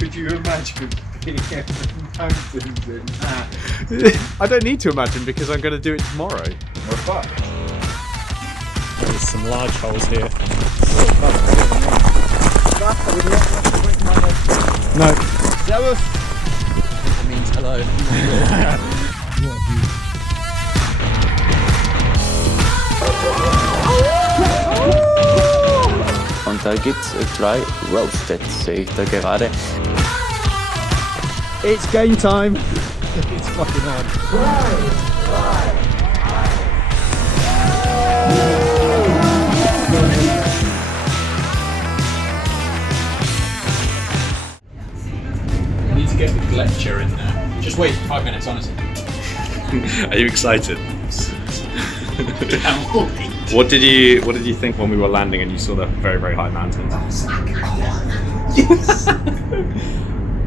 Could you imagine being in mountains in that? I don't need to imagine because I'm going to do it tomorrow. What fuck? There's some large holes here. No. Servus! That means hello. Und da gibt's Dry Roasted, sehe ich da gerade. It's game time. It's fucking hard. We need to get the glacier in there. Just wait 5 minutes, honestly. Are you excited? What did you think when we were landing and you saw the very, very high mountains? Yes!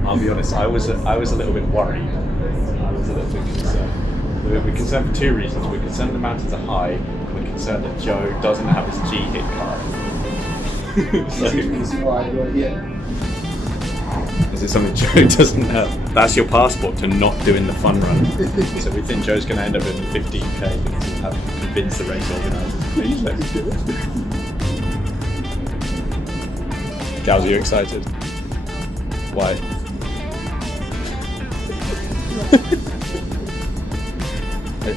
I'll be honest, I was a little bit worried. I was a little bit concerned. We're concerned for two reasons. We're concerned the mountains are high, and we're concerned that Joe doesn't have his G-hit card. Is it something Joe doesn't have? That's your passport to not doing the fun run. So we think Joe's going to end up in 15k because he'll have convinced the race organisers. Please let me do it. Gals, are you excited? Why?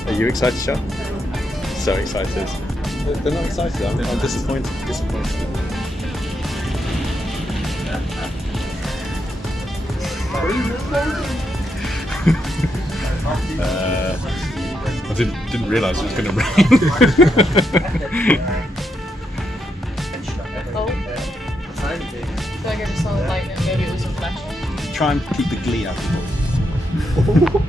Are you excited, Sean? So excited. They're not excited. I'm disappointed. I didn't realise it was going to rain. Oh. So I go to solid lightning, maybe it was a reflection. Try and keep the glee out of the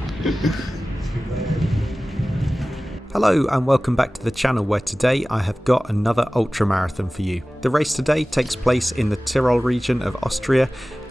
Hello and welcome back to the channel where today I have got another ultramarathon for you. The race today takes place in the Tirol region of Austria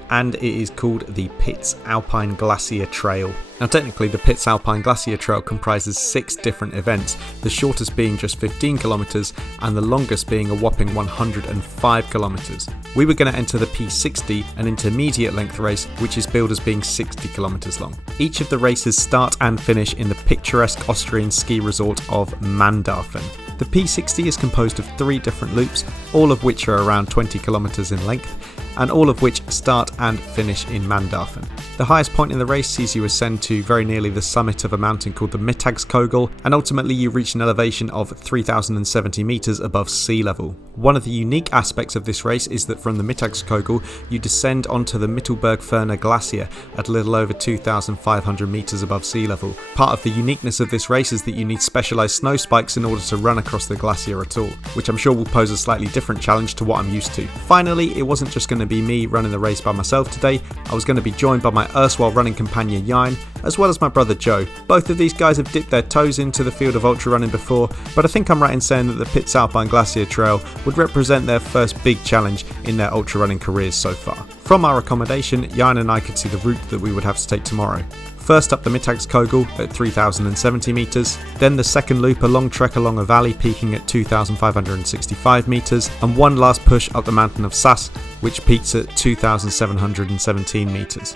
and it is called the Pitz Alpine Glacier Trail. Now technically the Pitz Alpine Glacier Trail comprises 6 different events, the shortest being just 15 kilometers and the longest being a whopping 105 kilometers. We were going to enter the P60, an intermediate length race which is billed as being 60 kilometers long. Each of the races start and finish in the picturesque Austrian ski resort of Mandarfen. The P60 is composed of 3 different loops, all of which are around 20 kilometers in length, and all of which start and finish in Mandarfen. The highest point in the race sees you ascend to very nearly the summit of a mountain called the Mittagskogel, and ultimately you reach an elevation of 3,070 meters above sea level. One of the unique aspects of this race is that from the Mittagskogel you descend onto the Mittelbergferner Glacier at a little over 2,500 meters above sea level. Part of the uniqueness of this race is that you need specialized snow spikes in order to run across the glacier at all, which I'm sure will pose a slightly different challenge to what I'm used to. Finally, it wasn't just going to be me running the race by myself today. I was going to be joined by my erstwhile running companion Ieuan, as well as my brother Joe. Both of these guys have dipped their toes into the field of ultra running before, but I think I'm right in saying that the Pitz Alpine Glacier Trail would represent their first big challenge in their ultra running careers so far. From our accommodation, Ieuan and I could see the route that we would have to take tomorrow. First up the Mittagskogel at 3,070 meters, then the second loop a long trek along a valley peaking at 2,565 meters, and one last push up the mountain of Sass, which peaks at 2,717 meters.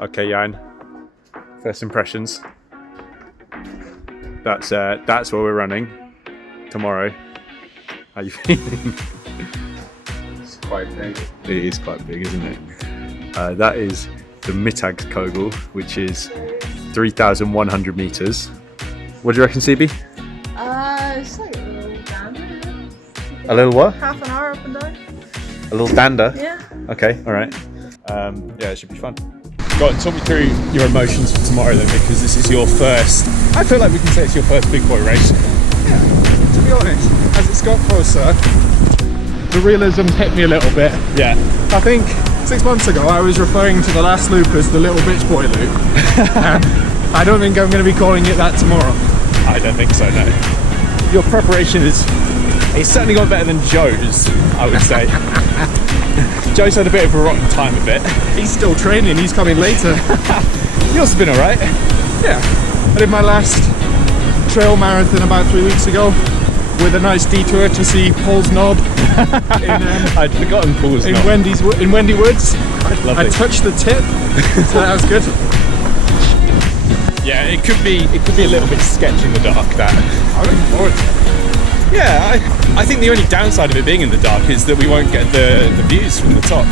Okay, Ieuan. First impressions. That's where we're running tomorrow. How are you feeling? It's quite big. It is quite big, isn't it? That is the Mittagskogel, which is 3,100 meters. What do you reckon, CB? It's like a little dander. A little what? Half an hour up and down. A little dander? Yeah. Okay, alright. Yeah, it should be fun. Go on, talk me through your emotions for tomorrow then, because this is your first, I feel like we can say it's your first big boy race. Yeah, to be honest, as it's got closer, the realism hit me a little bit. Yeah. I think 6 months ago I was referring to the last loop as the little bitch boy loop. I don't think I'm going to be calling it that tomorrow. I don't think so, no. Your preparation it's certainly got better than Joe's, I would say. Joe's had a bit of a rotten time of it. He's still training, he's coming later. Yours has been alright. Yeah, I did my last trail marathon about 3 weeks ago. with a nice detour to see Paul's Knob I'd forgotten Paul's in knob. Wendy Woods. Lovely. I touched the tip, so that was good. Yeah, it could be a little bit sketchy in the dark. That. I'm looking forward to it. Yeah, I think the only downside of it being in the dark is that we won't get the views from the top.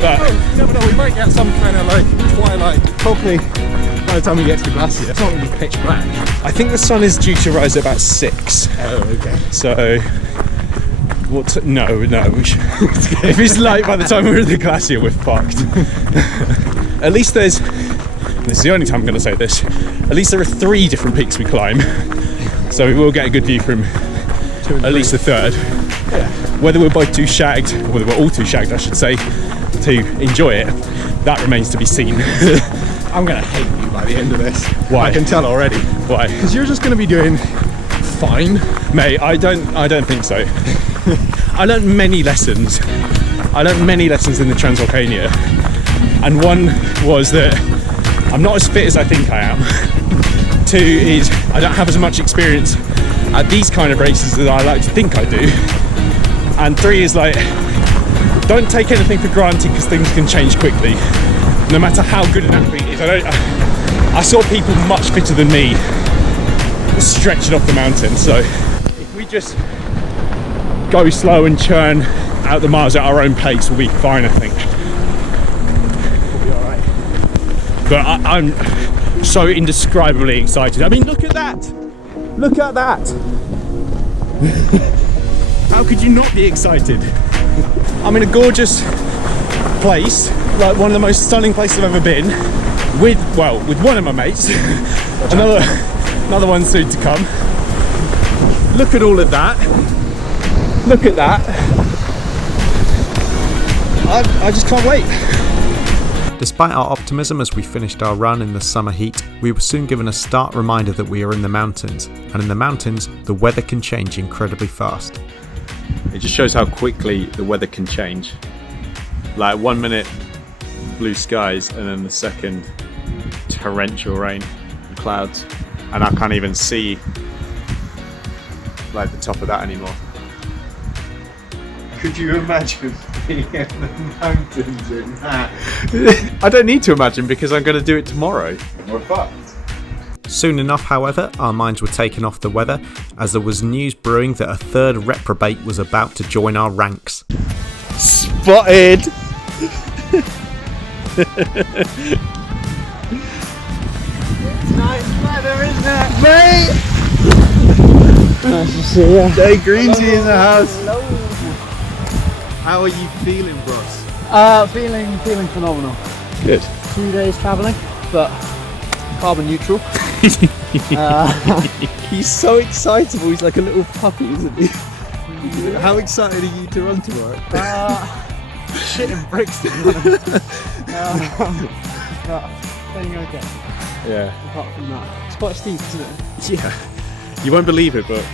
But Oh, you never know, we might get some kind of like twilight. Hopefully, by the time we get to the glacier, it's not going to be pitch black. I think the sun is due to rise at about 6. Oh, okay. So, no. If it's light by the time we're at the glacier, we're fucked. At least this is the only time I'm going to say this, at least there are 3 different peaks we climb. So we will get a good view from at least the third. Yeah. Whether we're both too shagged, or whether we're all too shagged, I should say, to enjoy it, that remains to be seen. I'm going to hate you by the end of this. Why? I can tell already. Why? Because you're just going to be doing fine. Mate, I don't think so. I learned many lessons. I learned many lessons in the Transvolcania, and one was that I'm not as fit as I think I am. 2 is I don't have as much experience at these kind of races as I like to think I do. And 3 is like, don't take anything for granted because things can change quickly. No matter how good an athlete is, I saw people much fitter than me stretching off the mountain. So if we just go slow and churn out the miles at our own pace, we'll be fine, I think. We'll be alright. But I'm so indescribably excited. I mean, look at that! Look at that! How could you not be excited? I'm in a gorgeous place, like one of the most stunning places I've ever been, with one of my mates. Another one soon to come. Look at all of that. Look at that. I just can't wait. Despite our optimism as we finished our run in the summer heat, we were soon given a stark reminder that we are in the mountains, and in the mountains, the weather can change incredibly fast. It just shows how quickly the weather can change. Like 1 minute blue skies and then the second torrential rain and clouds, and I can't even see like the top of that anymore. Could you imagine being in the mountains in that? I don't need to imagine because I'm going to do it tomorrow. We're fucked. Soon enough, however, our minds were taken off the weather as there was news brewing that a 3rd reprobate was about to join our ranks. Spotted! Nice weather, isn't it, mate? Nice to see you. Jay Greensy in the house. How are you feeling, bros? Feeling phenomenal. Good. 2 days travelling, but carbon neutral. He's so excitable. He's like a little puppy, isn't he? How excited are you to run tomorrow? Shit in Brixton. Feeling okay. Yeah. Apart from that, it's quite steep, isn't it? Yeah. You won't believe it, but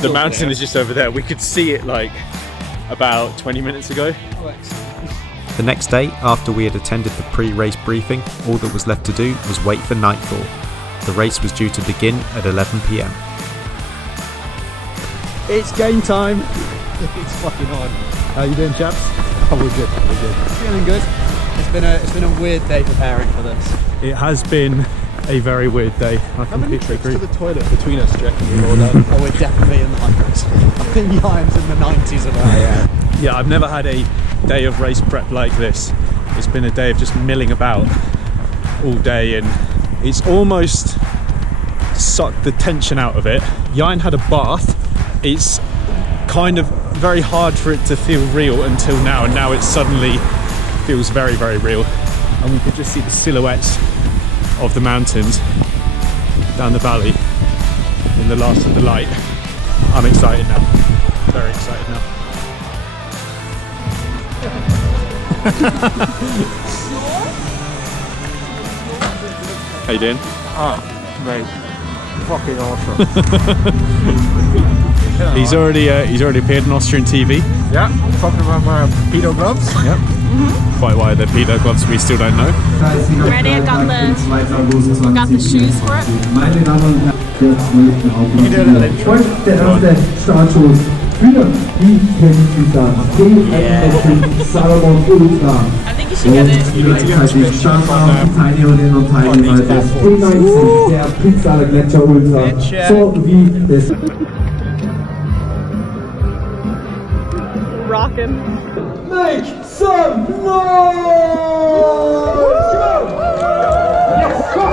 the mountain is just over there. We could see it like about 20 minutes ago. Oh, excellent. The next day, after we had attended the pre-race briefing, all that was left to do was wait for nightfall. The race was due to begin at 11 PM. It's game time. It's fucking on. How you doing, chaps? Oh, we're good. Feeling good. It's been a weird day preparing for this. It has been a very weird day. I How many completely trips agree. to the toilet between us do you reckon you've all done? Oh, we're definitely in the hundreds. I think Ieuan's in the 90s of that. Yeah, I've never had a day of race prep like this. It's been a day of just milling about all day, and it's almost sucked the tension out of it. Ieuan had a bath. It's kind of very hard for it to feel real until now, and now it suddenly feels very, very real. And we could just see the silhouettes of the mountains down the valley in the last of the light. I'm excited now. Very excited now. How you doing? Mate, fucking awesome. He's already appeared on Austrian TV. Yeah, talking about my pedo gloves. Yep. Quite why they're Peter gloves, we still don't know. Ready? I got the shoes for it. You can do a little intro. Der erste Startschuss für die Pitz Salomon Ultra. I think you should get it. Gleichzeitig Startauf Teilnehmerinnen und Teilnehmer des U19 der Pitztal Glacier Ultra sowie des Rockin'. Make some noise! Let's go!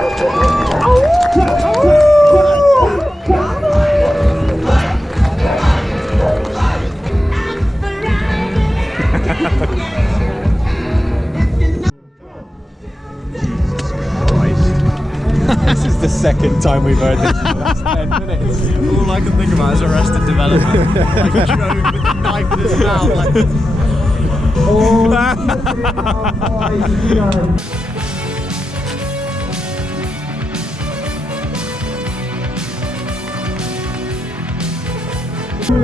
This is the second time we've heard this in the last 10 minutes. All I can think about is Arrested Development. Like Joe with the knife in his mouth. Like,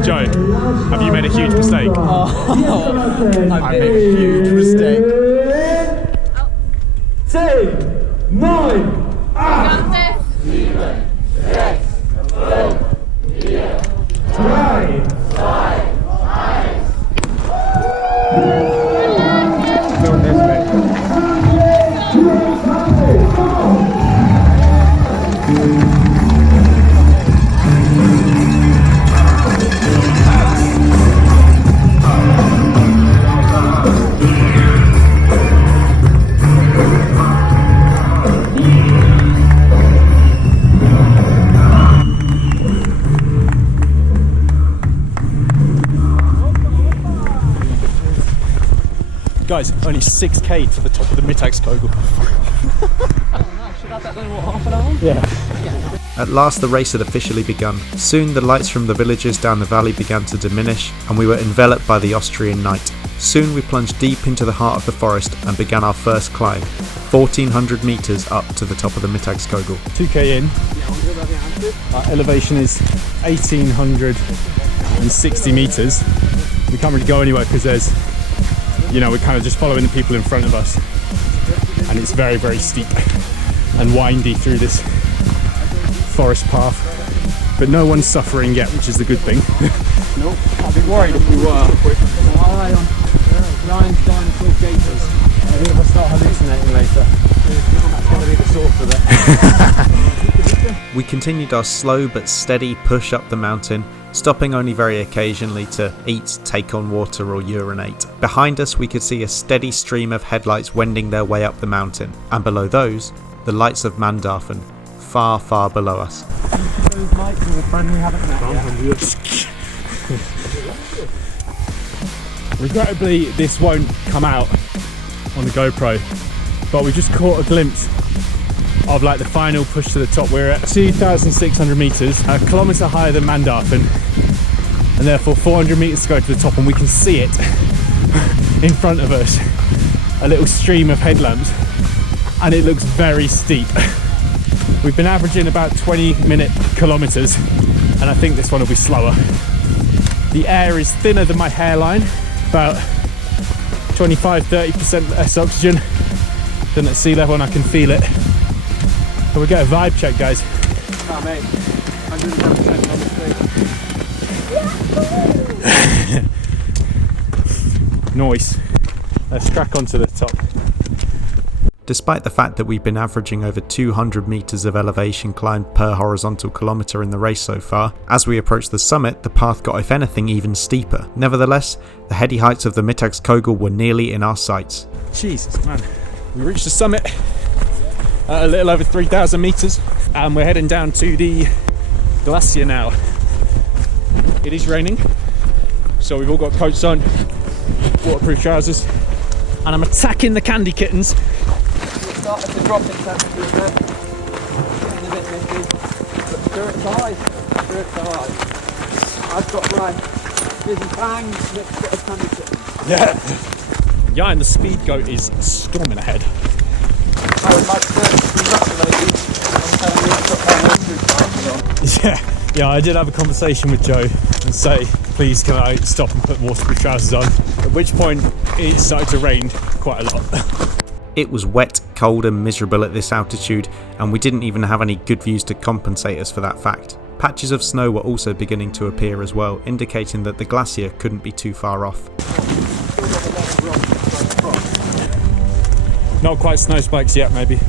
Joe, have you made a huge mistake? I made a huge mistake. 10, 9, Got this. Guys, only 6k to the top of the Mittagskogel. At last the race had officially begun. Soon the lights from the villages down the valley began to diminish and we were enveloped by the Austrian night. Soon we plunged deep into the heart of the forest and began our first climb, 1400 metres up to the top of the Mittagskogel. 2k in, our elevation is 1860 metres. We can't really go anywhere because there's, you know, we're kind of just following the people in front of us, and it's very, very steep and windy through this forest path, but no one's suffering yet, which is the good thing. Nope, I'd be worried if we were. Eye on lions, dinosaur, gators. Maybe if I start hallucinating later, that's going to be the source of it. We continued our slow but steady push up the mountain, stopping only very occasionally to eat, take on water or urinate. Behind us we could see a steady stream of headlights wending their way up the mountain, and below those, the lights of Mandarfen, far, far below us. Those lights are a friend we haven't met yet. Regrettably, this won't come out on the GoPro, but we just caught a glimpse of like the final push to the top. We're at 2,600 metres, a kilometre higher than Mandarfen, and therefore 400 metres to go to the top, and we can see it in front of us, a little stream of headlamps, and it looks very steep. We've been averaging about 20-minute kilometres, and I think this one will be slower. The air is thinner than my hairline, about 25-30% less oxygen than at sea level, and I can feel it. So we'll get a vibe check, guys. Oh, mate. 110% on the Nice. Let's crack on to the top. Despite the fact that we've been averaging over 200 metres of elevation climbed per horizontal kilometre in the race so far, as we approached the summit the path got if anything even steeper. Nevertheless, the heady heights of the Mittagskogel were nearly in our sights. Jesus, man. We reached the summit at a little over 3,000 metres, and we're heading down to the glacier now. It is raining, so we've all got coats on, waterproof trousers, and I'm attacking the candy kittens. Started to drop in temperature a bit. Getting a bit misty. But spirits high. Spirits are high. I've got my busy bangs next to a candy kitten. Yeah, and the speed goat is storming ahead. I would like to congratulate you on telling me to put my waterproof trousers on. Yeah, I did have a conversation with Joe and say please can I stop and put waterproof trousers on? At which point it started to rain quite a lot. It was wet, cold and miserable at this altitude, and we didn't even have any good views to compensate us for that fact. Patches of snow were also beginning to appear as well, indicating that the glacier couldn't be too far off. Not quite snow spikes yet maybe,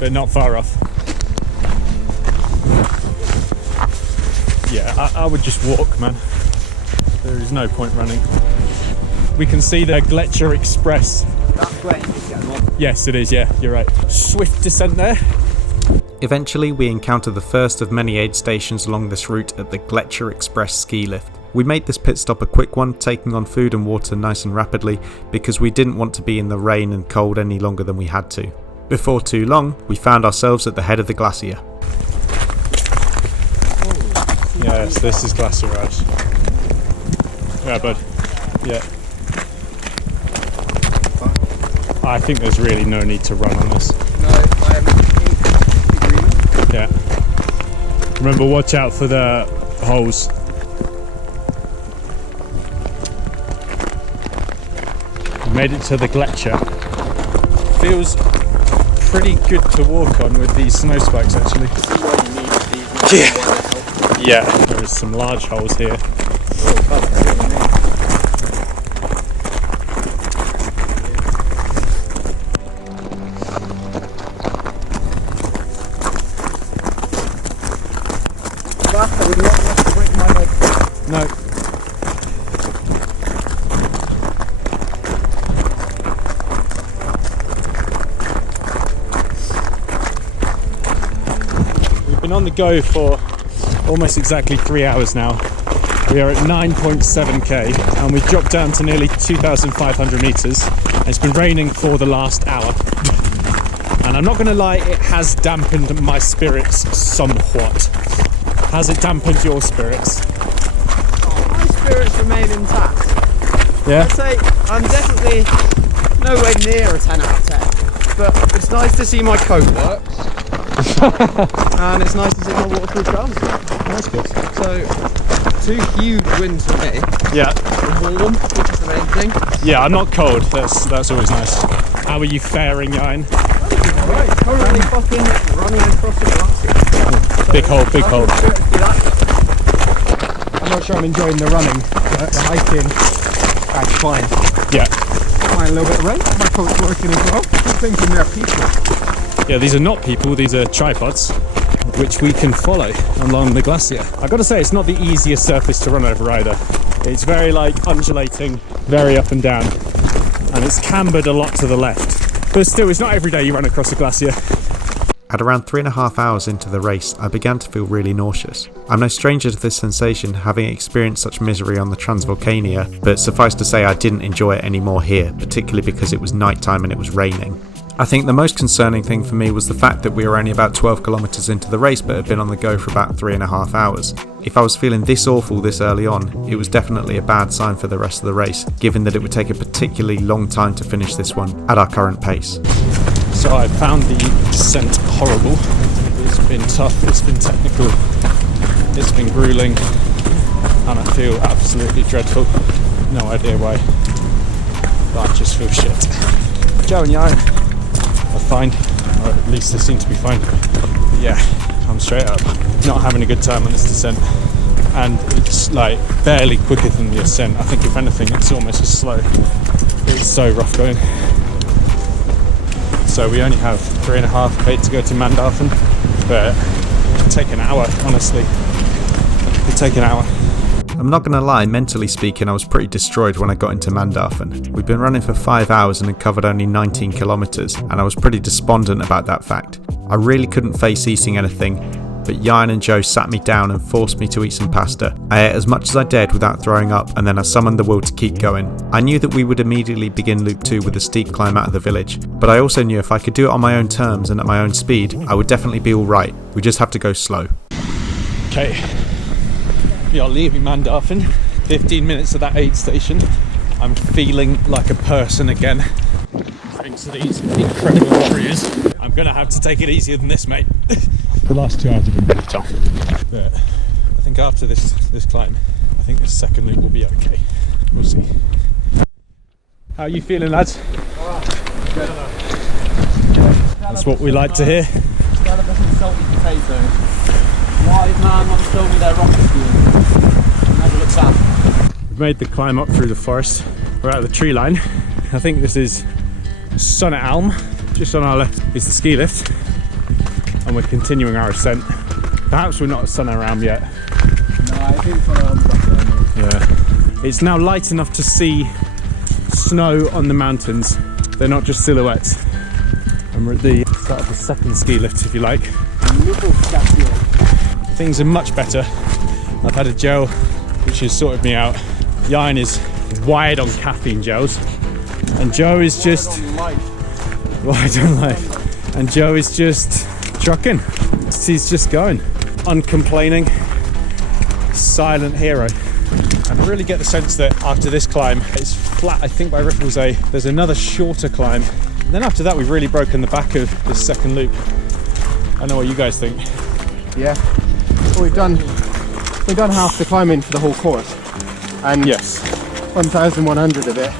but not far off. Yeah, I would just walk, man. There is no point running. We can see the Glacier Express. That's where you get them on. Yes, it is, yeah, you're right. Swift descent there. Eventually we encountered the first of many aid stations along this route at the Glacier Express ski lift. We made this pit stop a quick one, taking on food and water nice and rapidly because we didn't want to be in the rain and cold any longer than we had to. Before too long, we found ourselves at the head of the glacier. Yes, this is Glacier Rise. Yeah, bud. Yeah. I think there's really no need to run on this. No, I am in agreement. Yeah. Remember, watch out for the holes. We made it to the glacier. Feels pretty good to walk on with these snow spikes, actually. Yeah. There's some large holes here. No. We've been on the go for almost exactly 3 hours now. We are at 9.7k and we've dropped down to nearly 2,500 meters. It's been raining for the last hour. And I'm not going to lie, it has dampened my spirits somewhat. Has it dampened your spirits? My spirits remain intact. Yeah? I'd say I'm definitely nowhere near a 10 out of 10. But it's nice to see my coat works. And it's nice to see my waterproof trousers work. That's good. So, 2 huge wins for me. Yeah. I'm warm, which is the main thing. Yeah, I'm not cold. That's always nice. How are you faring, Ieuan? Alright, currently fucking running across the glacier. Big hole, big hole. I'm not sure I'm enjoying the running, but the hiking, that's fine. Yeah. Fine, a little bit of rain, my coat's working as well. I'm thinking they're people. Yeah, these are not people, these are tripods, which we can follow along the glacier. I've got to say, it's not the easiest surface to run over either. It's very undulating, very up and down, and it's cambered a lot to the left. But still, it's not every day you run across a glacier. At around 3.5 hours into the race, I began to feel really nauseous. I'm no stranger to this sensation, having experienced such misery on the Transvolcania, but suffice to say I didn't enjoy it anymore here, particularly because it was night time and it was raining. I think the most concerning thing for me was the fact that we were only about 12 kilometres into the race but had been on the go for about 3.5 hours. If I was feeling this awful this early on, it was definitely a bad sign for the rest of the race, given that it would take a particularly long time to finish this one at our current pace. So I found the descent horrible. It's been tough, it's been technical, it's been grueling, and I feel absolutely dreadful. No idea why, but I just feel shit. Joe and Ieuan are fine, or at least they seem to be fine. But yeah, I'm straight up not having a good time on this descent, and it's barely quicker than the ascent. I think if anything it's almost as slow. It's so rough going. So we only have 3.5k to go to Mandarfen, but it'll take an hour, honestly. It'll take an hour. I'm not gonna lie, mentally speaking I was pretty destroyed when I got into Mandarfen. We'd been running for 5 hours and had covered only 19 kilometres, and I was pretty despondent about that fact. I really couldn't face eating anything, but Ieuan and Joe sat me down and forced me to eat some pasta. I ate as much as I dared without throwing up, and then I summoned the will to keep going. I knew that we would immediately begin loop 2 with a steep climb out of the village, but I also knew if I could do it on my own terms and at my own speed, I would definitely be alright. We just have to go slow. Okay, we are leaving Mandarfen. 15 minutes to that aid station. I'm feeling like a person again. Thanks to these incredible warriors. I'm gonna have to take it easier than this, mate. The last 2 hours have been really tough. But I think after this climb, I think the second loop will be okay. We'll see. How are you feeling, lads? That's what we like to hear. Got a bit of salty potato. Wise man once told me they're rocket skiing. Never looked back. We've made the climb up through the forest. We're out of the tree line. I think this is Sunnet Alm. Just on our left is the ski lift. And we're continuing our ascent. Perhaps we're not at Sunnet Alm yet. No, I think Sunnet Alm's back there. Yeah. It's now light enough to see snow on the mountains. They're not just silhouettes. And we're at the start of the second ski lift, if you like. Things are much better. I've had a gel which has sorted me out. Ieuan is wired on caffeine gels, and Joe is just wired on life. And Joe is just trucking. He's just going, uncomplaining, silent hero. I really get the sense that after this climb, it's flat, I think, by Riffel's. There's another shorter climb. And then after that, we've really broken the back of this second loop. I know what you guys think. Yeah. Well, we've done half the climbing for the whole course, and yes, 1,100 of it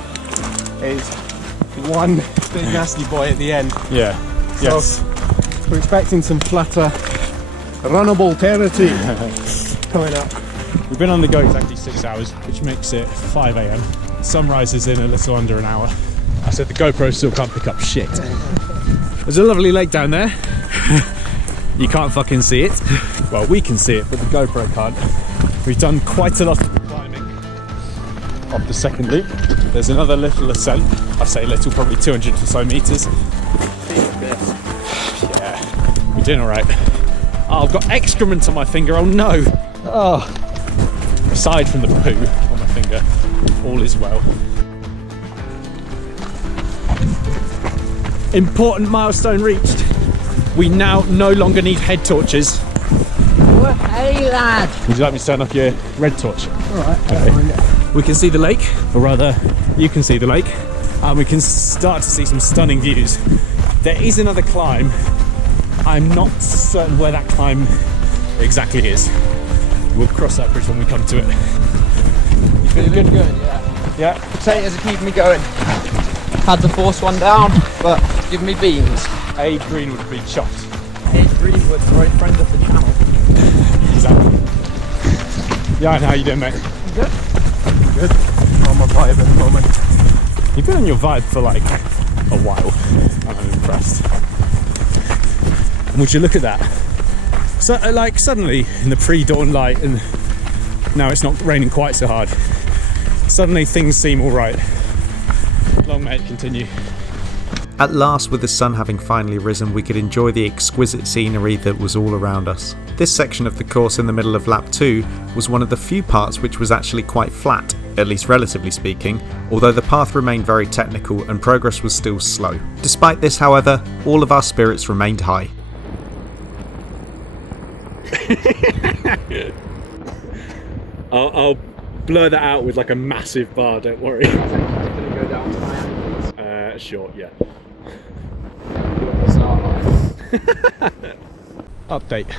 is one big nasty boy at the end. Yeah. So Yes. we're expecting some flatter, runnable territory coming up. We've been on the go exactly 6 hours, which makes it 5 a.m. Sunrise is in a little under an hour. I said the GoPro still can't pick up shit. There's a lovely lake down there. You can't fucking see it. Well, we can see it, but the GoPro can't. We've done quite a lot of climbing off the second loop. There's another little ascent. I say little, probably 200 or so meters. Yeah, we're doing all right. Oh, I've got excrement on my finger. Oh no. Oh. Aside from the poo on my finger, all is well. Important milestone reached. We now no longer need head torches. Hey lad! Would you like me to turn off your red torch? Alright. Okay. We can see the lake, or rather, you can see the lake, and we can start to see some stunning views. There is another climb. I'm not certain where that climb exactly is. We'll cross that bridge when we come to it. You feeling good? Yeah. Yeah. Potatoes are keeping me going. Had to force one down, but give me beans. Abe Greenwood would be chopped. Hey Greenwood, great friend of the channel. Exactly. Yeah, how you doing, mate? Good. Good. On my vibe at the moment. You've been on your vibe for like a while, and I'm impressed. And would you look at that? So, like suddenly in the pre-dawn light, and now it's not raining quite so hard, suddenly things seem all right. Long may it continue. At last, with the sun having finally risen, we could enjoy the exquisite scenery that was all around us. This section of the course in the middle of lap 2 was one of the few parts which was actually quite flat, at least relatively speaking, although the path remained very technical and progress was still slow. Despite this, however, all of our spirits remained high. I'll blur that out with like a massive bar, don't worry. Sure, yeah. Update.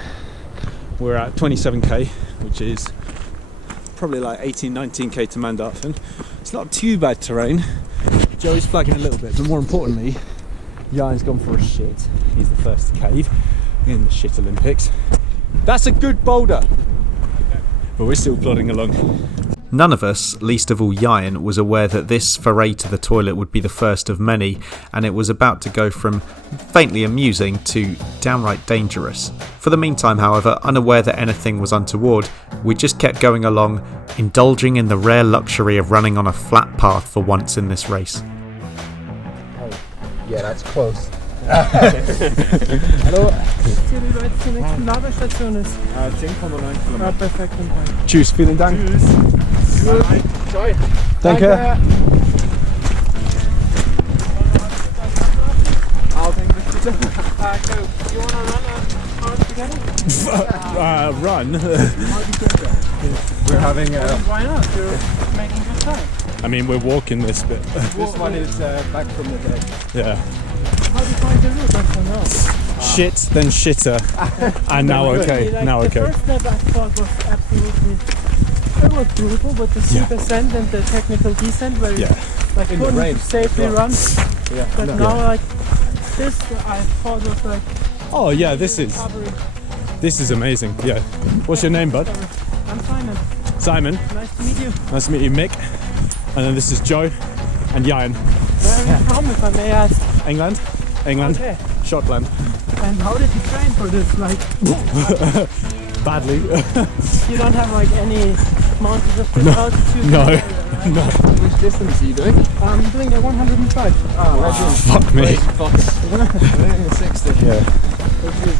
We're at 27k, which is probably like 18-19k to Mandarfen. It's not too bad terrain. Joey's flagging a little bit, but more importantly, Ieuan's gone for a shit. He's the first to cave in the shit Olympics. That's a good boulder, but we're still plodding along. None of us, least of all Ieuan, was aware that this foray to the toilet would be the first of many, and it was about to go from faintly amusing to downright dangerous. For the meantime, however, unaware that anything was untoward, we just kept going along, indulging in the rare luxury of running on a flat path for once in this race. Yeah, that's close. Hallo. Hier rüber jetzt zur nächsten Ladestation ist. 10,9 Kilometer. Ja, perfekt. Tschüss, vielen Dank. Tschüss. Ciao. Danke. I'll take this picture. Go. You want to run a together? Run? We're having Why not? You're making good time. I mean, we're walking this bit. this one is back from the dead. Yeah. How do you find the route? I don't know. Shit, then shitter, and now okay. Now The okay. first step I thought was absolutely It was brutal, but the steep ascent and the technical descent where you like couldn't safely run. Yeah. But now like this, I thought was like. Oh yeah, this is amazing. Yeah. What's your name, bud? I'm Simon. Simon. Nice to meet you. Nice to meet you, Mick. And then this is Joe and Ieuan. Where are you from, if I may ask? England. Okay. Scotland. And how did you train for this? Like badly. You don't have like any mountains of altitude? No. Which distance are you doing? I'm doing a 105. Oh, wow. Fuck me. Fuck it. I'm doing the 60. Yeah. Which is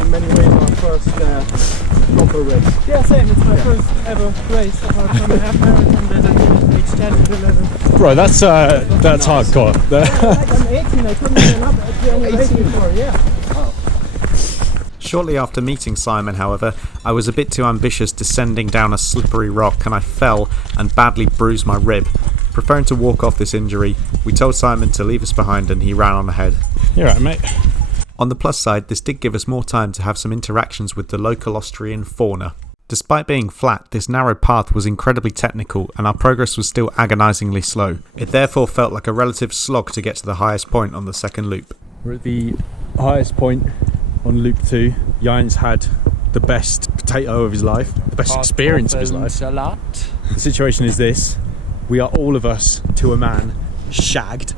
in many ways my first proper race. Yeah, same. It's my first ever race. Apart from a half marathon that I did age 10 and 11. Bro, that's hardcore. Like I'm 18. I couldn't turn up at the only race before. Yeah. Shortly after meeting Simon, however, I was a bit too ambitious descending down a slippery rock and I fell and badly bruised my rib. Preferring to walk off this injury, we told Simon to leave us behind and he ran on ahead. You're right, mate. On the plus side, this did give us more time to have some interactions with the local Austrian fauna. Despite being flat, this narrow path was incredibly technical and our progress was still agonisingly slow. It therefore felt like a relative slog to get to the highest point on the second loop. We're at the highest point on loop 2. Ieuan's had the best potato of his life, the best experience of his life. Salad. The situation is this: we are all of us, to a man, shagged,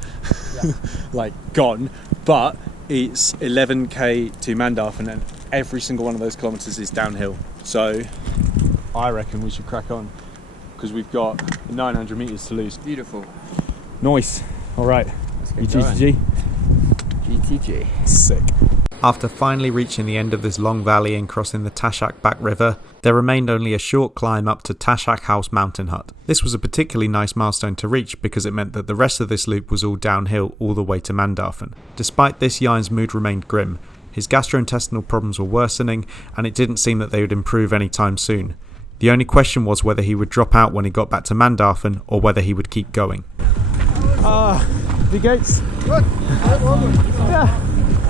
like gone, but it's 11k to Mandarfen and every single one of those kilometres is downhill. So I reckon we should crack on because we've got 900 metres to lose. Beautiful. Nice. Alright, you GTG? GTG. Sick. After finally reaching the end of this long valley and crossing the Tashak back river, there remained only a short climb up to Tashak House Mountain Hut. This was a particularly nice milestone to reach because it meant that the rest of this loop was all downhill all the way to Mandarfen. Despite this, Ieuan's mood remained grim. His gastrointestinal problems were worsening and it didn't seem that they would improve anytime soon. The only question was whether he would drop out when he got back to Mandarfen or whether he would keep going. The gates. Good. Yeah.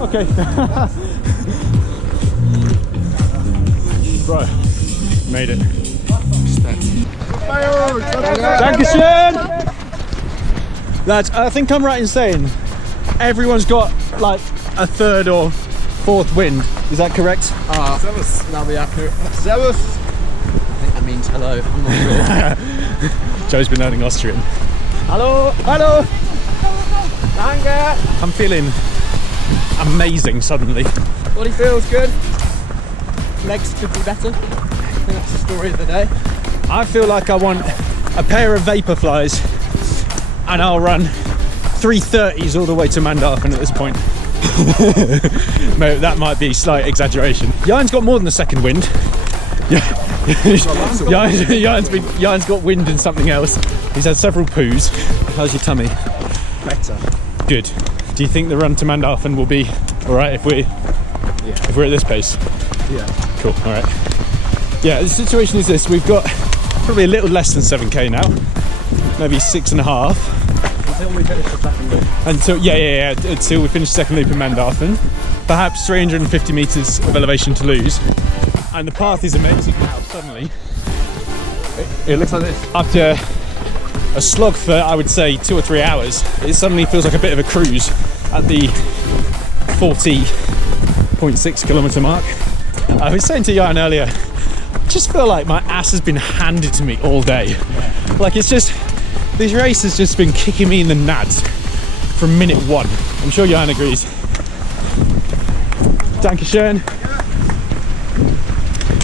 Okay. Bro, made it. Dankeschön! Lads, I think I'm right in saying everyone's got like a third or fourth wind. Is that correct? Servus. Now be accurate. Servus. I think that means hello. I'm not sure. Joe's been learning Austrian. Hello. Hello! Danke. I'm feeling amazing suddenly. Body feels good. Legs could be better. I think that's the story of the day. I feel like I want a pair of Vaporflies and I'll run 330s all the way to Mandarfen at this point. Mate, that might be slight exaggeration. Ieuan's got more than a second wind. Ieuan's got wind in something else. He's had several poos. How's your tummy? Better. Good. Do you think the run to Mandarfen will be alright if we're at this pace? Yeah. Cool, alright. Yeah, the situation is this: we've got probably a little less than 7k now, maybe 6.5. Until we finish the second loop. Until we finish the second loop in Mandarfen. Perhaps 350 metres of elevation to lose. And the path is amazing now, suddenly. It looks like this. After a slog for, I would say, 2 or 3 hours, it suddenly feels like a bit of a cruise at the 40.6 kilometre mark. I was saying to Ieuan earlier, I just feel like my ass has been handed to me all day. Like it's just, this race has just been kicking me in the nads from minute 1. I'm sure Ieuan agrees. Dankeschön.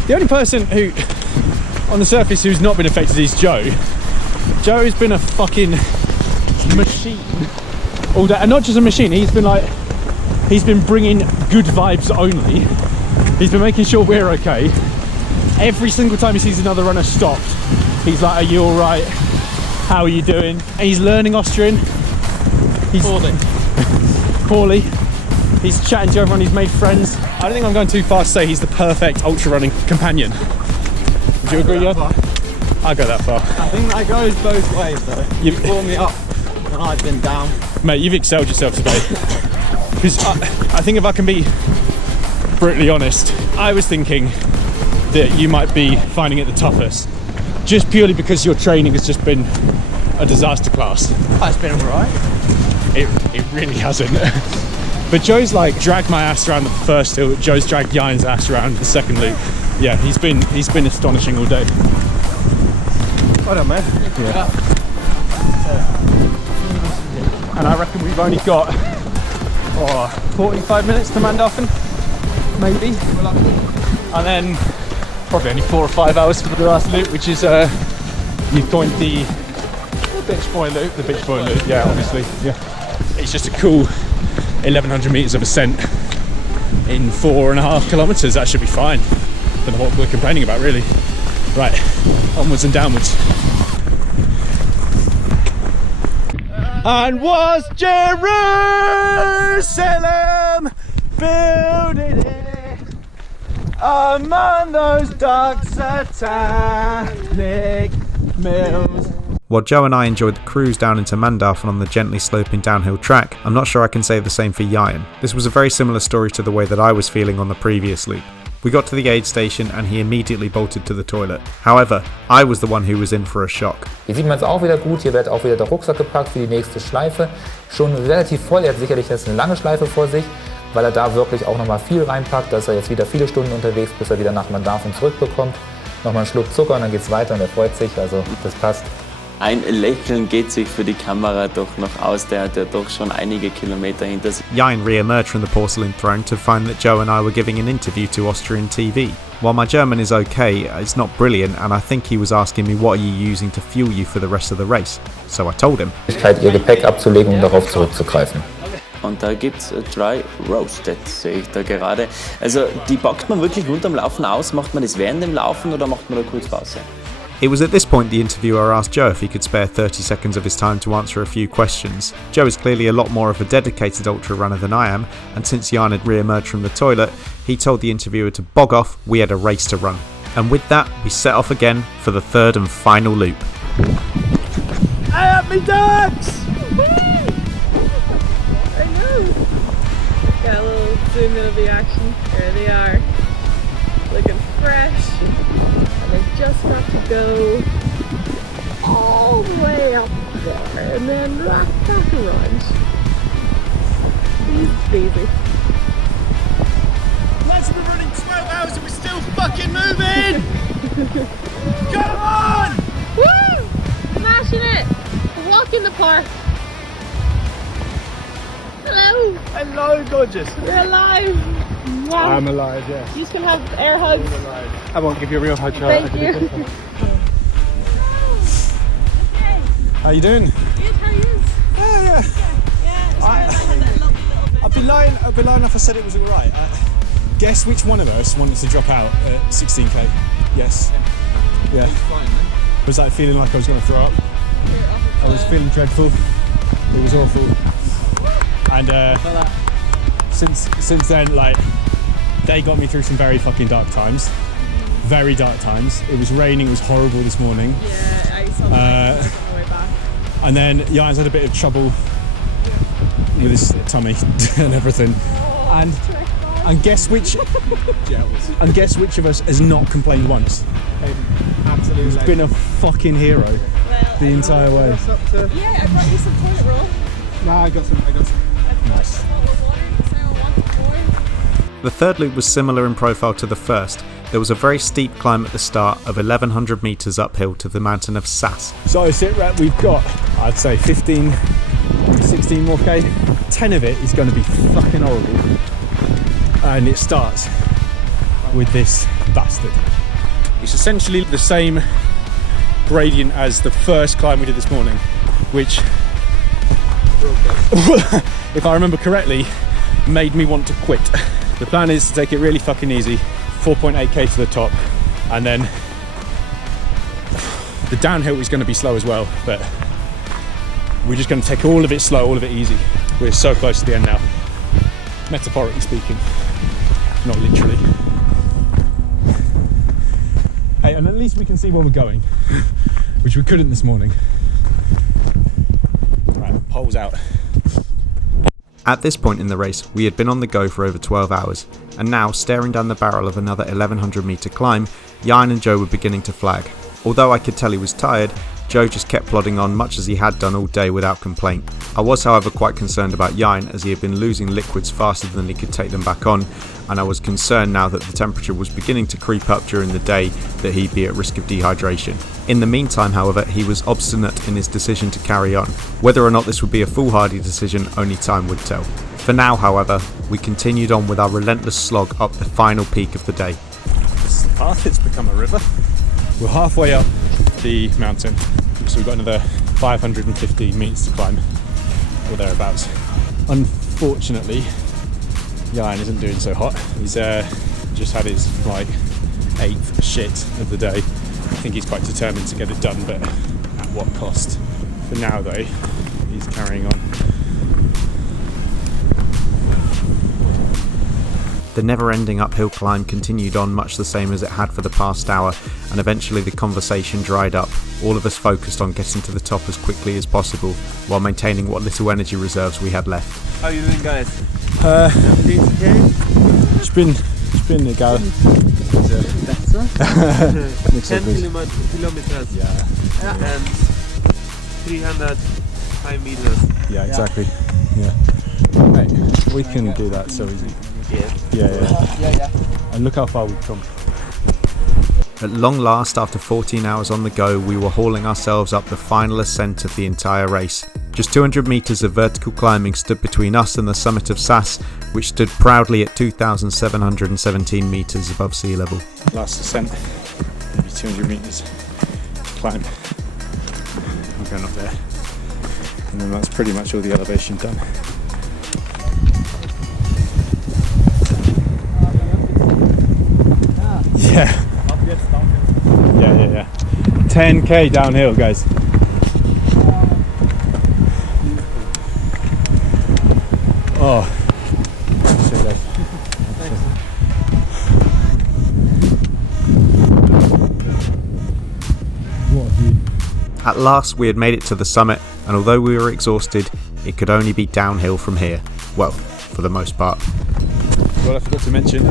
The only person who, on the surface, who's not been affected is Joe. Joe's been a fucking machine all day, and not just a machine. He's been bringing good vibes only. He's been making sure we're okay. Every single time he sees another runner stopped, he's like, "Are you all right? How are you doing?" And he's learning Austrian. He's poorly. He's chatting to everyone. He's made friends. I don't think I'm going too far to say he's the perfect ultra running companion. Would you agree, Ieuan? I'll go that far. I think that goes both ways though. You pull me up and I've been down. Mate, you've excelled yourself today. Because I think if I can be brutally honest, I was thinking that you might be finding it the toughest. just purely because your training has just been a disaster class. Oh, it's been alright. It really hasn't. But Joe's like dragged my ass around the first hill. Joe's dragged Ieuan's ass around the second loop. Yeah, he's been astonishing all day. Well done, man. Yeah. And I reckon we've only got 45 minutes to Mandarfen, maybe. And then probably only 4 or 5 hours for the last loop, which is you've coined the bitch boy loop. The bitch boy loop, yeah, obviously. Yeah. It's just a cool 1100 meters of ascent in 4.5 kilometers. That should be fine. Don't know what we're complaining about, really. Right, onwards and downwards. And was Jerusalem building it among those dark satanic mills? While Joe and I enjoyed the cruise down into Mandarfen on the gently sloping downhill track, I'm not sure I can say the same for Ieuan. This was a very similar story to the way that I was feeling on the previous loop. We got to the aid station and he immediately bolted to the toilet. However, I was the one who was in for a shock. Hier sieht man es auch wieder gut, hier wird auch wieder der Rucksack gepackt für die nächste Schleife. Schon relativ voll, er hat sicherlich jetzt eine lange Schleife vor sich, weil er da wirklich auch nochmal viel reinpackt. Da ist er jetzt wieder viele Stunden unterwegs, bis er wieder nach Mandarfen zurückbekommt. Nochmal einen Schluck Zucker und dann geht's weiter und er freut sich, also das passt. Ein Lächeln geht sich für die Kamera doch noch aus, der hat ja doch schon einige Kilometer hinter sich. Ieuan re-emerged from the porcelain throne to find that Joe and I were giving an interview to Austrian TV. While my German is okay, it's not brilliant, and I think he was asking me what are you using to fuel you for the rest of the race. So I told him. Ihr Gepäck abzulegen, um darauf zurückzugreifen. Und da gibt's Dry Roasted, sehe ich da gerade. Also die packt man wirklich unterm Laufen aus, macht man das während dem Laufen oder macht man da kurz Pause? It was at this point the interviewer asked Joe if he could spare 30 seconds of his time to answer a few questions. Joe is clearly a lot more of a dedicated ultra runner than I am, and since Ieuan had re-emerged from the toilet, he told the interviewer to bog off, we had a race to run. And with that, we set off again for the third and final loop. I have me ducks! I know. Got a little zoom in of the action. There they are. Looking fresh. And they just got to go all the way up there and then right back around. Easy. Lads, we're running 12 hours and we're still fucking moving! Come on! Woo! Smashing it! A walk in the park. Hello! Hello, gorgeous! You're alive! Wow. I'm alive, yeah. You can have air hugs. I won't give you a real hug, Thank you. How you doing? Good, how are you? Yeah. I'd be lying if I said it was alright. Guess which one of us wanted to drop out at 16k? Yes. Yeah. I was like feeling like I was going to throw up. I was feeling dreadful. It was awful. And since then, like, they got me through some very fucking dark times. Very dark times. It was raining, it was horrible this morning. Yeah, I saw the on the way back. And then Ieuan's had a bit of trouble with his tummy and everything. And guess which of us has not complained once? Absolutely. He's been a fucking hero the entire way. Yeah, I brought you some toilet roll. Nah, I got some. Nice. The third loop was similar in profile to the first. There was a very steep climb at the start of 1100 metres uphill to the mountain of Sass. So sit rep, we've got, I'd say 15, 16 more K. 10 of it is going to be fucking horrible. And it starts with this bastard. It's essentially the same gradient as the first climb we did this morning, which, if I remember correctly, made me want to quit. The plan is to take it really fucking easy, 4.8k to the top, and then the downhill is going to be slow as well, but we're just going to take all of it slow, all of it easy. We're so close to the end now, metaphorically speaking, not literally. Hey, and at least we can see where we're going, which we couldn't this morning. Right, poles out. At this point in the race, we had been on the go for over 12 hours, and now, staring down the barrel of another 1100 metre climb, Ieuan and Joe were beginning to flag. Although I could tell he was tired, Joe just kept plodding on much as he had done all day without complaint. I was however quite concerned about Ieuan, as he had been losing liquids faster than he could take them back on, and I was concerned now that the temperature was beginning to creep up during the day that he'd be at risk of dehydration. In the meantime, however, he was obstinate in his decision to carry on. Whether or not this would be a foolhardy decision, only time would tell. For now, however, we continued on with our relentless slog up the final peak of the day. This is the path, it's become a river. We're halfway up the mountain, so we've got another 515 metres to climb, or thereabouts. Unfortunately, Ieuan isn't doing so hot. He's just had his like 8th shit of the day. I think he's quite determined to get it done, but at what cost? For now though, he's carrying on. The never-ending uphill climb continued on much the same as it had for the past hour, and eventually the conversation dried up, all of us focused on getting to the top as quickly as possible, while maintaining what little energy reserves we had left. How are you doing, guys? It's been egal. Better? 10 kilometers. Yeah. And 305 meters. Yeah, exactly. Yeah. Right, we can do that so easy. Yeah. And look how far we've come. At long last, after 14 hours on the go, we were hauling ourselves up the final ascent of the entire race. Just 200 metres of vertical climbing stood between us and the summit of Sass, which stood proudly at 2,717 metres above sea level. Last ascent, maybe 200 metres to climb. I'm going up there. And then that's pretty much all the elevation done. Yeah. 10k downhill, guys. Oh. So guys. What a view. At last, we had made it to the summit, and although we were exhausted, it could only be downhill from here. Well, for the most part. What I forgot to mention,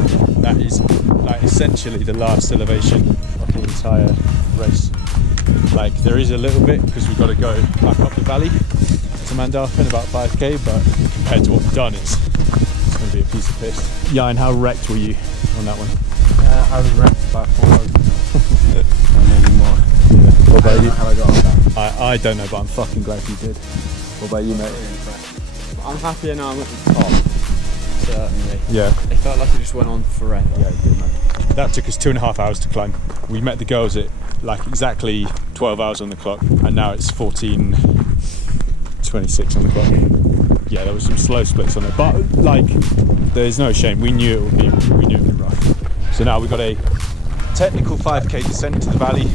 that is like essentially the last elevation of the entire race. Like there is a little bit because we've got to go back up the valley to Mandarfen, about 5k, but compared to what we've done, it's going to be a piece of piss. Ieuan, how wrecked were you on that one? I was wrecked by 4,000. And maybe more. Yeah. What about you? How I got on that. I don't know, but I'm fucking glad you did. What about you, mate? I'm happier now I'm at the top, certainly. Yeah. It felt like it just went on forever. Yeah, it did, man. That took us 2.5 hours to climb. We met the girls at like exactly 12 hours on the clock, and now it's 14:26 on the clock. Yeah, there was some slow splits on it, but like there's no shame. We knew it would be rough. So now we've got a technical 5k descent to the valley,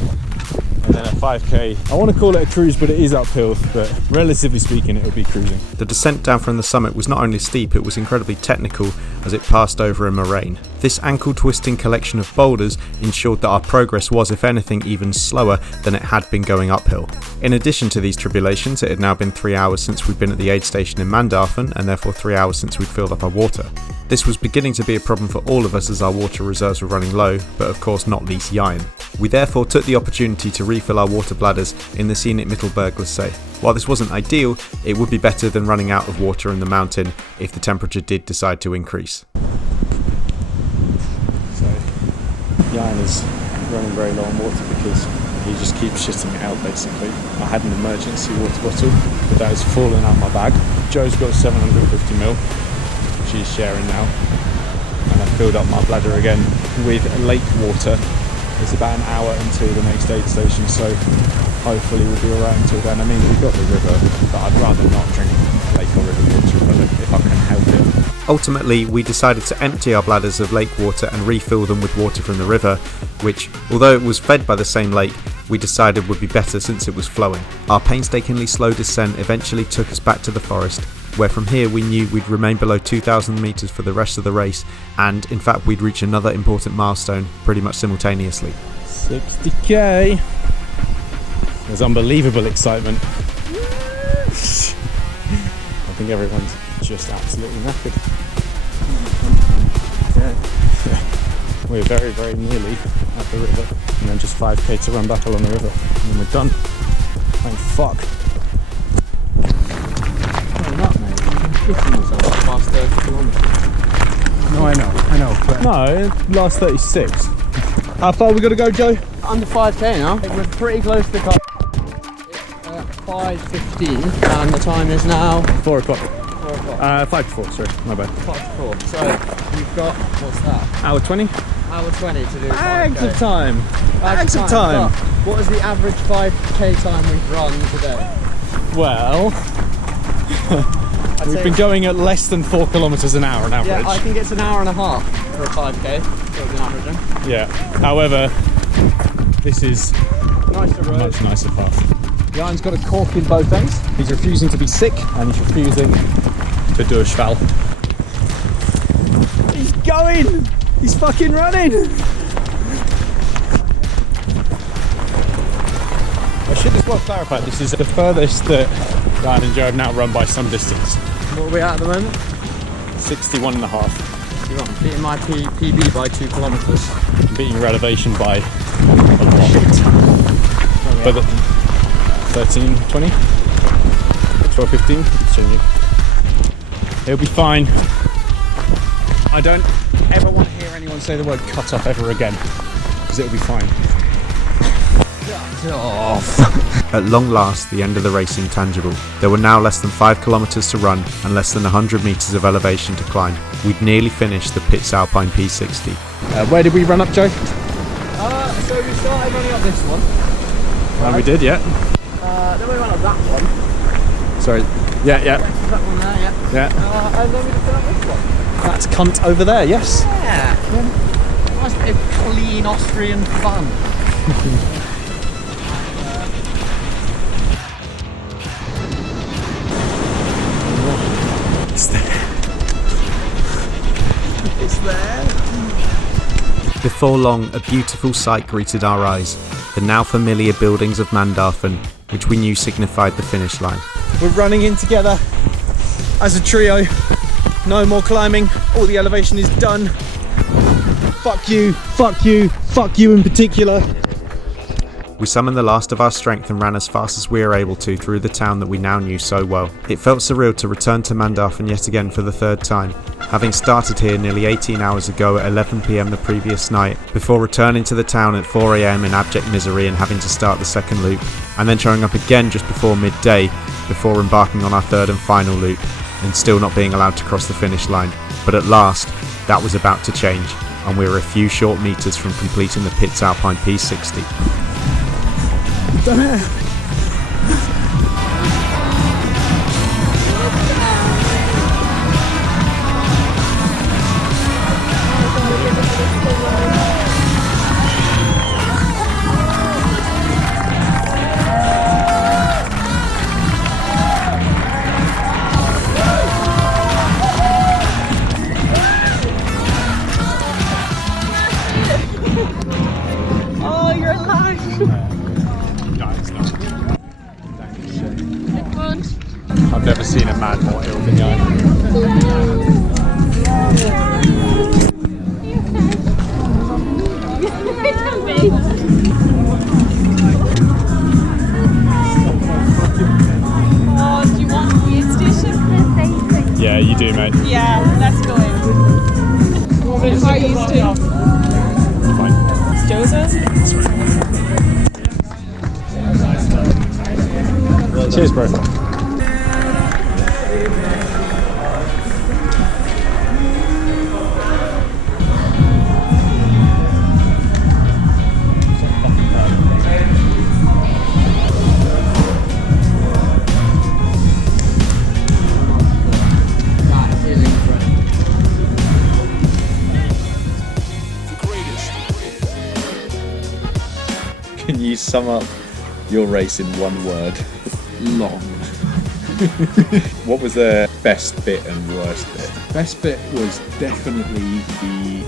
and then a 5k. I want to call it a cruise, but it is uphill, but relatively speaking it'll be cruising. The descent down from the summit was not only steep, it was incredibly technical as it passed over a moraine. This ankle twisting collection of boulders ensured that our progress was, if anything, even slower than it had been going uphill. In addition to these tribulations, it had now been 3 hours since we'd been at the aid station in Mandarfen, and therefore 3 hours since we'd filled up our water. This was beginning to be a problem for all of us as our water reserves were running low, but of course not least Ieuan. We therefore took the opportunity to refill our water bladders in the scenic Mittelberg Glacier. While this wasn't ideal, it would be better than running out of water in the mountain if the temperature did decide to increase. So Ieuan is running very low on water because he just keeps shitting it out basically. I had an emergency water bottle, but that has fallen out my bag. Joe's got 750ml, she's sharing now, and I filled up my bladder again with lake water. It's about an hour until the next aid station, so hopefully we'll be alright until then. I mean, we've got the river, but I'd rather not drink lake or river water if I can help it. Ultimately, we decided to empty our bladders of lake water and refill them with water from the river, which, although it was fed by the same lake, we decided would be better since it was flowing. Our painstakingly slow descent eventually took us back to the forest, where from here we knew we'd remain below 2,000 metres for the rest of the race, and in fact we'd reach another important milestone pretty much simultaneously. 60k! There's unbelievable excitement. I think everyone's just absolutely knackered. We're very, very nearly at the river, and then just 5k to run back along the river, and then we're done. Thank fuck. No, I know. But No, last 36. How far we got to go, Joe? under 5k now. We're pretty close to the cut. It's 5:15, and the time is now 4 o'clock. 4 o'clock. 5 to 4, sorry, my bad. 5 to 4. So you've got, what's that? Hour 20? Hour 20 to do 5k. Bags of time. Bags of time. But what is the average 5k time we've run today? Well, we've been going at less than 4 kilometres an hour on average. Yeah, I think it's an hour and a half for a 5k. What we've been averaging. Yeah. However, this is Nicer a road. much nicer path. Ieuan's got a cork in both ends. He's refusing to be sick, and he's refusing to do a schval. He's going! He's fucking running! I should as well clarify, this is the furthest that Ieuan and Joe have now run by some distance. What are we at the moment? 61 and a half. You're on. Beating my PB by 2 kilometres. Beating your elevation by a lot. But 13, 20? 12, 15? It's changing. It'll be fine. I don't ever want to hear anyone say the word cut off ever again, because it'll be fine. Cut off. At long last, the end of the race seemed tangible. There were now less than 5 kilometres to run and less than 100 metres of elevation to climb. We'd nearly finished the Pitz Alpine P60. Where did we run up, Joe? So we started running up this one. We did, yeah. Then we ran up that one. Sorry. Yeah. That one there, yeah. And then we just went up this one. That's cunt over there, yes. Yeah. Nice bit of clean Austrian fun. It's there. It's there. Before long, a beautiful sight greeted our eyes. The now familiar buildings of Mandarfen, which we knew signified the finish line. We're running in together as a trio. No more climbing. All the elevation is done. Fuck you, fuck you, fuck you in particular. We summoned the last of our strength and ran as fast as we were able to through the town that we now knew so well. It felt surreal to return to Mandarfen yet again for the 3rd time, having started here nearly 18 hours ago at 11 PM the previous night, before returning to the town at 4 AM in abject misery and having to start the 2nd loop, and then showing up again just before midday, before embarking on our 3rd and final loop, and still not being allowed to cross the finish line. But at last, that was about to change, and we were a few short metres from completing the Pitz Alpine P60. Done it. Oh, you're alive! I've never seen a man more ill than Ieuan. Oh, do you want the aid station? Yeah, you do, mate. Yeah, let's go in. How are you doing? Fine. It's Joseph. Cheers, bro. Can you sum up your race in one word? Long. What was the best bit and worst bit? Best bit was definitely the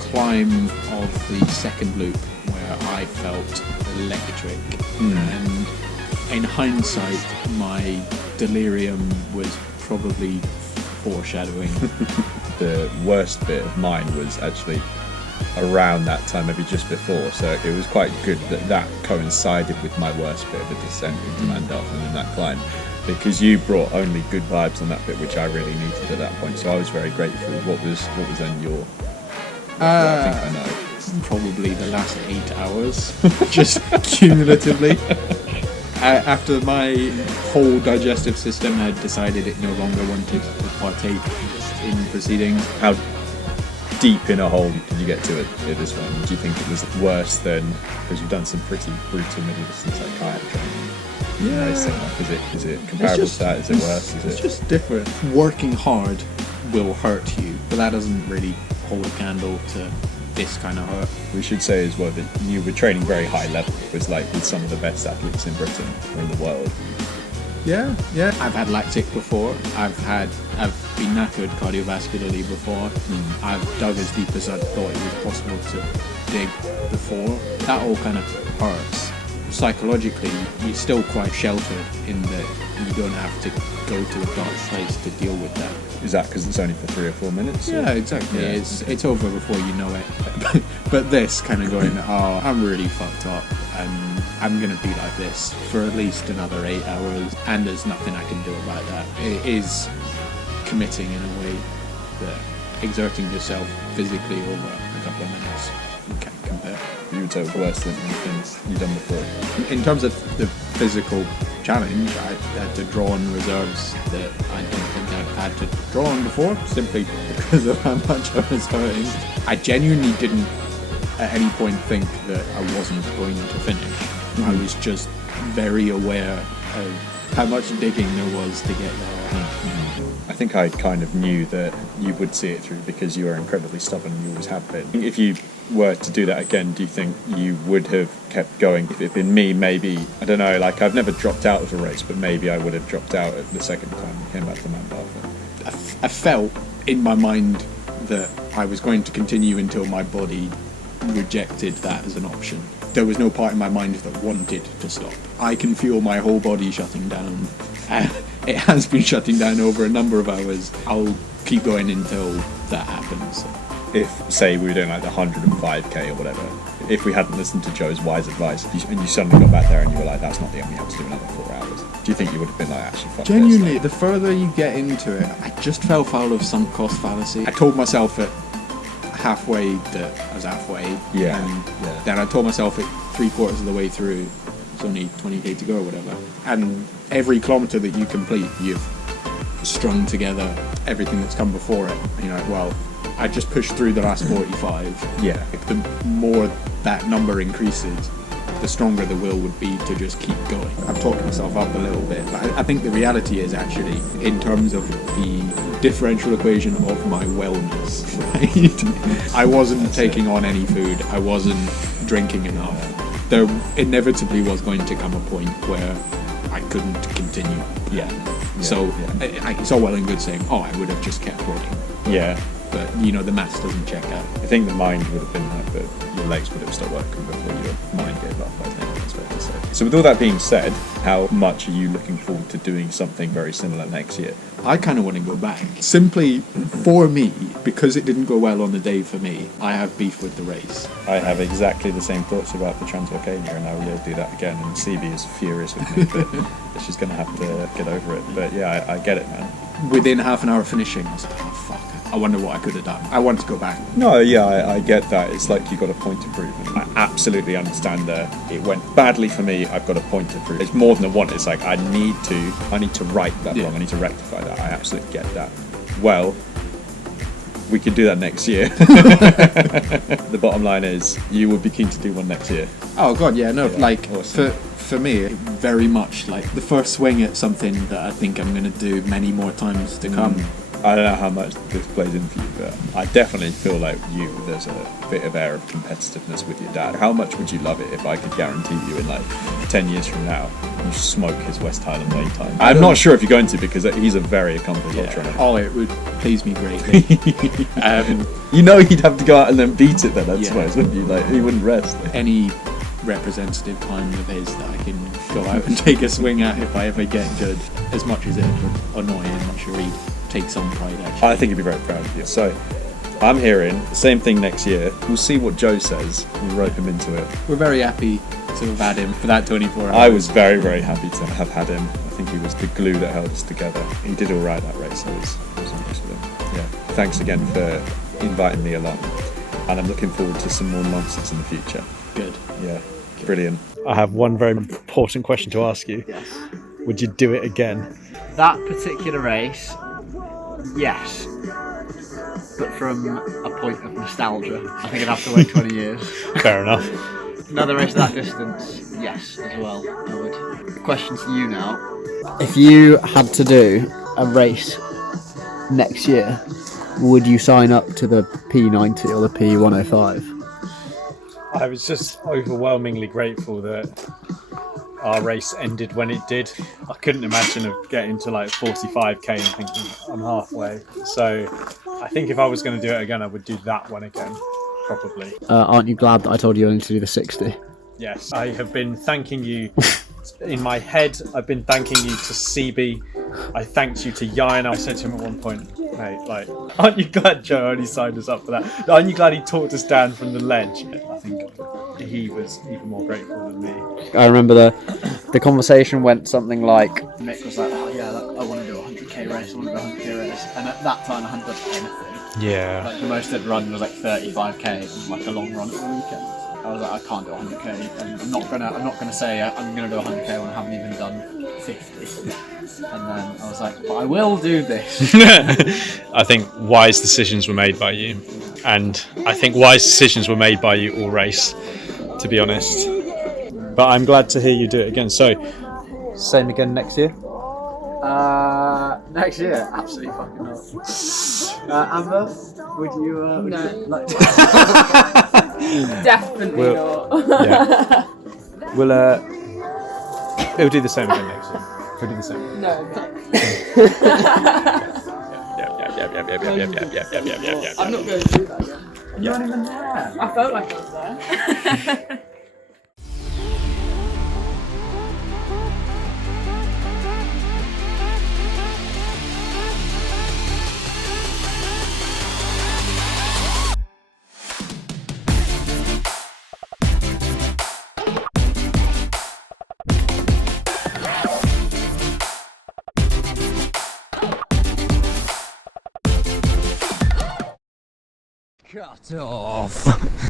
climb of the 2nd loop, where I felt electric. And in hindsight, my delirium was probably foreshadowing. The worst bit of mine was actually around that time, maybe just before, so it was quite good that coincided with my worst bit of the descent into Landorfen in that climb, because you brought only good vibes on that bit, which I really needed at that point, so I was very grateful. What was then your... I think I know. Probably the last 8 hours, just cumulatively. After my whole digestive system had decided it no longer wanted to partake in proceedings. How deep in a hole did you get to it at this one? Do you think it was worse than, because you've done some pretty brutal middle distance like kayak training? Yeah. Is it comparable to that? Is it worse? It's just different. Working hard will hurt you, but that doesn't really hold a candle to this kind of hurt. We should say as well that you were training very high level. It was like with some of the best athletes in Britain or in the world. Yeah. I've had lactic before. I've been knackered cardiovascularly before. I've dug as deep as I thought it was possible to dig before. That all kind of hurts. Psychologically, you're still quite sheltered in that you don't have to go to a dark place to deal with that. Is that because it's only for 3 or 4 minutes? Yeah, exactly. Yeah. It's over before you know it. But this kind of going, oh, I'm really fucked up, and I'm going to be like this for at least another 8 hours, and there's nothing I can do about that. It is committing in a way that exerting yourself physically over a couple of minutes you can't compare. You would say it was worse than things you've done before? In terms of the physical challenge, I had to draw on reserves that I don't think I've had to draw on before, simply because of how much I was hurting. I genuinely didn't at any point think that I wasn't going to finish. I was just very aware of how much digging there was to get there. I think I kind of knew that you would see it through because you are incredibly stubborn and you always have been. If you were to do that again, do you think you would have kept going? If it had been me, maybe, I don't know, like I've never dropped out of a race, but maybe I would have dropped out at the second time we came back to Landorfen. I felt in my mind that I was going to continue until my body rejected that as an option. There was no part in my mind that wanted to stop. I can feel my whole body shutting down. It has been shutting down over a number of hours. I'll keep going until that happens. If, say, we were doing like the 105k or whatever, if we hadn't listened to Joe's wise advice, and you suddenly got back there and you were like, that's not the end, we have to do another 4 hours, do you think you would have been like, actually, fuck Genuinely, this? the further you get into it, I just fell foul of sunk cost fallacy. I told myself at halfway that I was halfway. Yeah. And then I told myself at 3/4 of the way through, it's only 20k to go or whatever. And every kilometre that you complete, you've strung together everything that's come before it. You know, well, I just pushed through the last 45. Yeah. The more that number increases, the stronger the will would be to just keep going. I've talked myself up a little bit, but I think the reality is actually, in terms of the differential equation of my wellness, right? I wasn't taking on any food. I wasn't drinking enough. There inevitably was going to come a point where I couldn't continue. So it's all well and good saying, oh, I would have just kept working. Yeah. But, you know, the maths doesn't check out. I think the mind would have been like, but your legs would have stopped working before your mind gave up, I think that's fair to say. So with all that being said, how much are you looking forward to doing something very similar next year? I kind of want to go back. Simply for me, because it didn't go well on the day for me, I have beef with the race. I have exactly the same thoughts about the Transvolcania, and I will do that again, and CB is furious with me, but she's going to have to get over it. But yeah, I get it, man. Within half an hour of finishing, I was like, oh fuck, I wonder what I could have done. I want to go back. No, yeah, I get that. It's like you got a point to prove. And I absolutely understand that it went badly for me. I've got a point to prove. It's more than a want. It's like I need to right that wrong. I need to rectify that. I absolutely get that. Well, we could do that next year. The bottom line is, you would be keen to do one next year. Oh god, yeah, no, like awesome. For me, very much like the first swing at something that I think I'm going to do many more times to come. I don't know how much this plays in for you, but I definitely feel like there's a bit of air of competitiveness with your dad. How much would you love it if I could guarantee you in like 10 years from now, you smoke his West Highland Way time? I'm not sure if you're going to, because he's a very accomplished ultra. Oh, it would please me greatly. You know he'd have to go out and then beat it then, I suppose, wouldn't you? Like, he wouldn't rest. Any representative time of his that I can go out and take a swing at if I ever get good, as much as it would annoy him, I'm sure he'd take some pride actually. I think he'd be very proud of you. So I'm hearing the same thing next year. We'll see what Joe says. We'll rope him into it. We're very happy to have had him for that 24 hours. I was very, very happy to have had him. I think he was the glue that held us together. He did all right that race. I was impressed with him. Yeah. Thanks again for inviting me along. And I'm looking forward to some more monsters in the future. Good. Yeah. Brilliant. I have one very important question to ask you. Yes. Would you do it again? That particular race, yes. But from a point of nostalgia, I think I'd have to wait 20 years. Fair enough. Another race of that distance, yes, as well, I would. Question to you now. If you had to do a race next year, would you sign up to the P90 or the P105? I was just overwhelmingly grateful that our race ended when it did. I couldn't imagine of getting to like 45k and thinking I'm halfway. So I think if I was going to do it again, I would do that one again, probably. Aren't you glad that I told you only to do the 60? Yes, I have been thanking you. In my head, I've been thanking you to CB. I thanked you to Ieuan. I said to him at one point, mate, like, aren't you glad Joe only signed us up for that? Aren't you glad he talked us down from the ledge? I think he was even more grateful than me. I remember the conversation went something like, Mick was like, oh yeah, I want to do a 100k race, I want to do a 100k race. And at that time I hadn't done anything. Yeah. Like the most I'd run was like 35k, it was like a long run at the weekend. I was like, I can't do 100k, and I'm not gonna say I'm gonna do 100k when I haven't even done 50. And then I was like, but I will do this. I think wise decisions were made by you, and I think wise decisions were made by you all race, to be honest. But I'm glad to hear you do it again. So, same again next year? Next year, absolutely fucking not. Amber, would you? No. Like Definitely not. Yeah. We'll do the same again next year. We'll do the same. No. I'm not going to do that again. You weren't even there. I felt like I was there. Cut off.